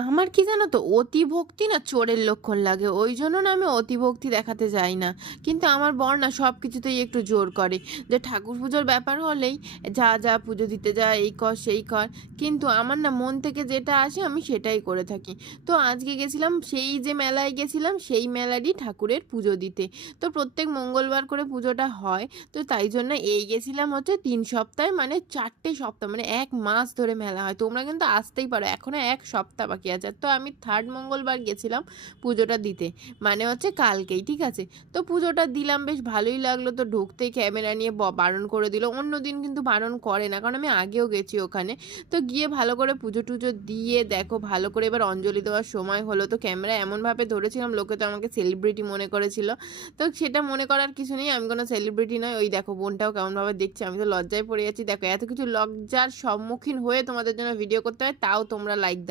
আমার কি জানো তো, অতি ভক্তি না চোরের লক্ষণ লাগে, ওই জন্য না আমি অতি ভক্তি দেখাতে যাই না। কিন্তু আমার বর না সব কিছুতেই একটু জোর করে, যে ঠাকুর পুজোর ব্যাপার হলেই যা যা পুজো দিতে যা, এই কর সেই কর। কিন্তু আমার না মন থেকে যেটা আসে আমি সেটাই করে থাকি। তো আজকে গেছিলাম, সেই যে মেলায় গেছিলাম সেই মেলারই ঠাকুরের পুজো দিতে। তো প্রত্যেক মঙ্গলবার করে পুজোটা হয়। তো তাই জন্য এই গেছিলাম হচ্ছে 3 সপ্তাহে, মানে 4টে সপ্তাহ, মানে 1 মাস ধরে মেলা হয়। তোমরা কিন্তু আসতেই পারো, এখনো 1 সপ্তাহ বাকি আছে। তো আমি 3rd মঙ্গলবার গেছিলাম পুজোটা দিতে, মানে হচ্ছে কালকেই, ঠিক আছে। তো পুজোটা দিলাম, বেশ ভালোই লাগলো। তো ঢুকতেই ক্যামেরা নিয়ে বারণ করে দিল। অন্য দিন কিন্তু বারণ করে না, কারণ আমি আগেও গেছি ওখানে। তো গিয়ে ভালো করে পুজো টুজো দিয়ে দেখো, ভালো করে এবার অঞ্জলি দেওয়ার সময় হলো। তো ক্যামেরা এমনভাবে ধরেছিলাম, লোকে তো আমাকে সেলিব্রিটি মনে করেছিল। তো সেটা মনে করার কিছু নেই, আমি কোনো সেলিব্রিটি নয়। ওই দেখো বোনটাও কেমনভাবে দেখছে, আমি তো লজ্জায় পড়ে যাচ্ছি। দেখো এত কিছু লজ্জার সম্মুখীন হয়ে তোমাদের জন্য ভিডিও করতে হয়, তাও তোমরা লাইক দাও।